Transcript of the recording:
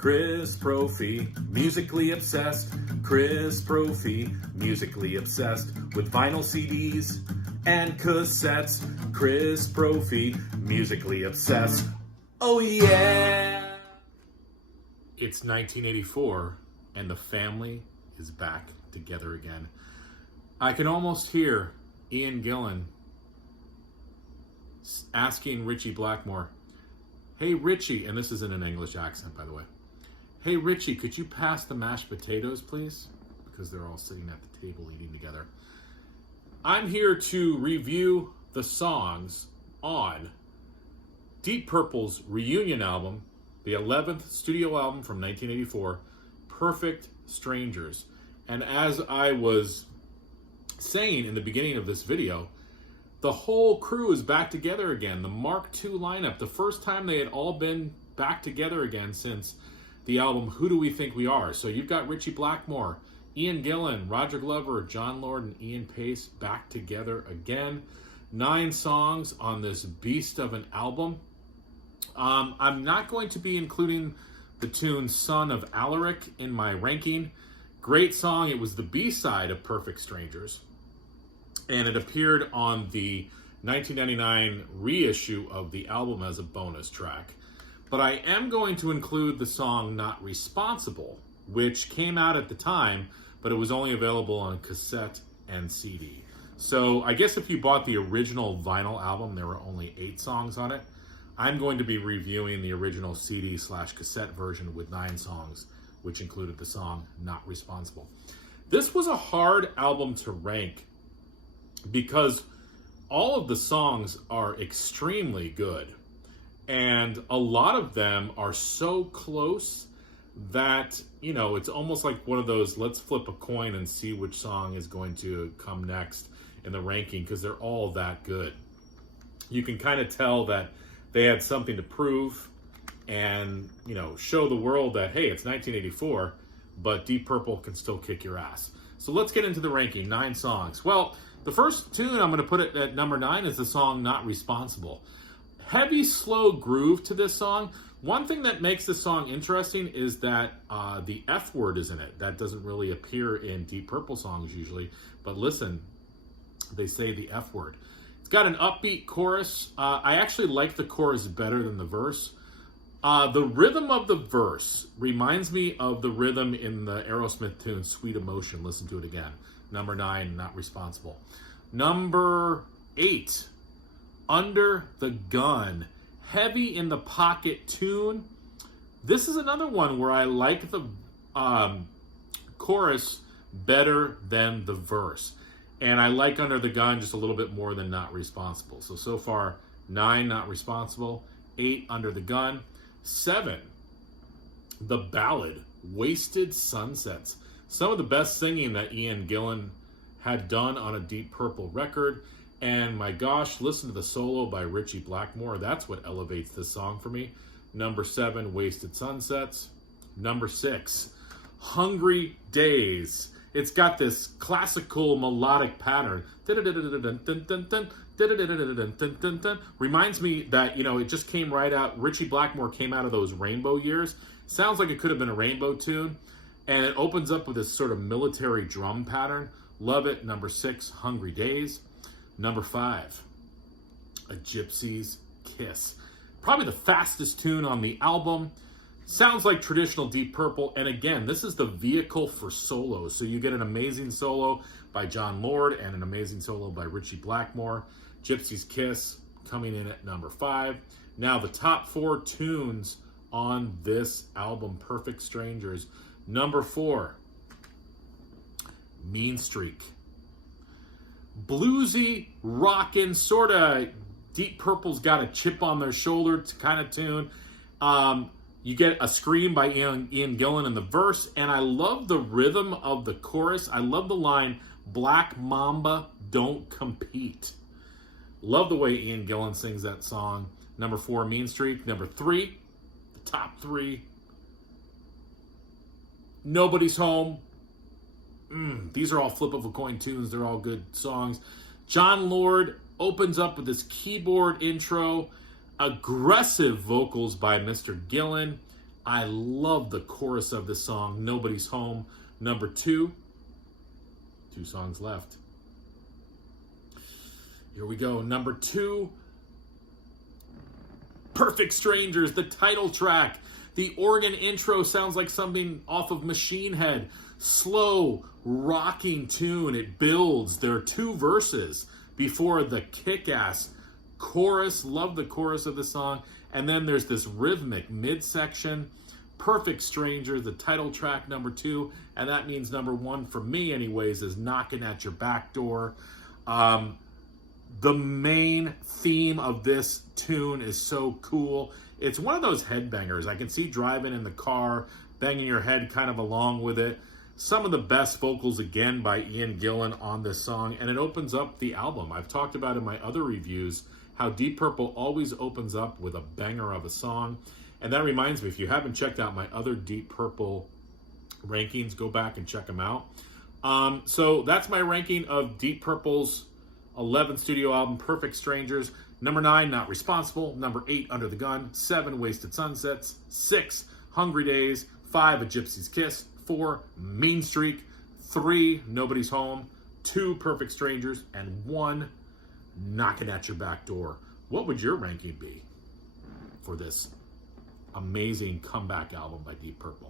Chris Prophy, musically obsessed. Chris Prophy, musically obsessed with vinyl CDs and cassettes. Chris Prophy, musically obsessed. Oh yeah! It's 1984 and the family is back together again. I can almost hear Ian Gillan asking Ritchie Blackmore, "Hey Ritchie," and this is in an English accent, by the way. "Hey Ritchie, could you pass the mashed potatoes, please?" Because they're all sitting at the table eating together. I'm here to review the songs on Deep Purple's reunion album, the 11th studio album from 1984, Perfect Strangers. And as I was saying in the beginning of this video, the whole crew is back together again. The Mark II lineup, the first time they had all been back together again since the album Who Do We Think We Are? So you've got Ritchie Blackmore, Ian Gillan, Roger Glover, John Lord, and Ian Pace back together again. 9 songs on this beast of an album. I'm not going to be including the tune Son of Alaric in my ranking. Great song. It was the B-side of Perfect Strangers, and it appeared on the 1999 reissue of the album as a bonus track. But I am going to include the song Not Responsible, which came out at the time, but it was only available on cassette and CD. So I guess if you bought the original vinyl album, there were only 8 songs on it. I'm going to be reviewing the original CD/cassette version with 9 songs, which included the song Not Responsible. This was a hard album to rank because all of the songs are extremely good. And a lot of them are so close that, you know, it's almost like one of those, let's flip a coin and see which song is going to come next in the ranking, because they're all that good. You can kind of tell that they had something to prove and, you know, show the world that, hey, it's 1984, but Deep Purple can still kick your ass. So let's get into the ranking. 9 songs. Well, the first tune I'm going to put it at number 9 is the song Not Responsible. Heavy, slow groove to this song. One thing that makes this song interesting is that the F word is in it. That doesn't really appear in Deep Purple songs usually, but listen, they say the F word. It's got an upbeat chorus. I actually like the chorus better than the verse. The rhythm of the verse reminds me of the rhythm in the Aerosmith tune Sweet Emotion. Listen to it again. Number 9, Not Responsible. Number 8, Under the Gun. Heavy in the pocket tune. This is another one where I like the chorus better than the verse. And I like Under the Gun just a little bit more than Not Responsible. So far, 9, Not Responsible. 8, Under the Gun. 7, the ballad, Wasted Sunsets. Some of the best singing that Ian Gillan had done on a Deep Purple record. And my gosh, listen to the solo by Ritchie Blackmore. That's what elevates this song for me. Number 7, Wasted Sunsets. Number 6, Hungry Days. It's got this classical melodic pattern. Reminds me that, you know, it just came right out. Ritchie Blackmore came out of those Rainbow years. Sounds like it could have been a Rainbow tune. And it opens up with this sort of military drum pattern. Love it. Number 6, Hungry Days. Number 5, A Gypsy's Kiss. Probably the fastest tune on the album. Sounds like traditional Deep Purple. And again, this is the vehicle for solos. So you get an amazing solo by John Lord and an amazing solo by Ritchie Blackmore. Gypsy's Kiss coming in at number 5. Now the top 4 tunes on this album, Perfect Strangers. Number 4, Mean Streak. Bluesy, rockin', sort of Deep Purple's got a chip on their shoulder kind of tune. You get a scream by Ian Gillan in the verse, and I love the rhythm of the chorus. I love the line, Black Mamba, don't compete. Love the way Ian Gillan sings that song. Number 4, Mean Streak. Number 3, the top 3, Nobody's Home. These are all flip of a coin tunes. They're all good songs. John Lord opens up with this keyboard intro. Aggressive vocals by Mr. Gillan. I love the chorus of this song, Nobody's Home. Number 2, 2 songs left. Here we go. Number 2, Perfect Strangers, the title track. The organ intro sounds like something off of Machine Head. Slow, rocking tune. It builds. There are 2 verses before the kick-ass chorus. Love the chorus of the song. And then there's this rhythmic midsection. Perfect Strangers, the title track, number 2. And that means number 1 for me anyways is Knocking at Your Back Door. The main theme of this tune is so cool. It's one of those headbangers. I can see driving in the car, banging your head kind of along with it. Some of the best vocals, again, by Ian Gillan on this song, and it opens up the album. I've talked about in my other reviews how Deep Purple always opens up with a banger of a song. And that reminds me, if you haven't checked out my other Deep Purple rankings, go back and check them out. So that's my ranking of Deep Purple's 11th studio album, Perfect Strangers. Number 9, Not Responsible. Number 8, Under the Gun. 7, Wasted Sunsets. 6, Hungry Days. 5, A Gypsy's Kiss. 4, Mean Streak. 3, Nobody's Home. 2, Perfect Strangers. And 1, Knocking at Your Back Door. What would your ranking be for this amazing comeback album by Deep Purple?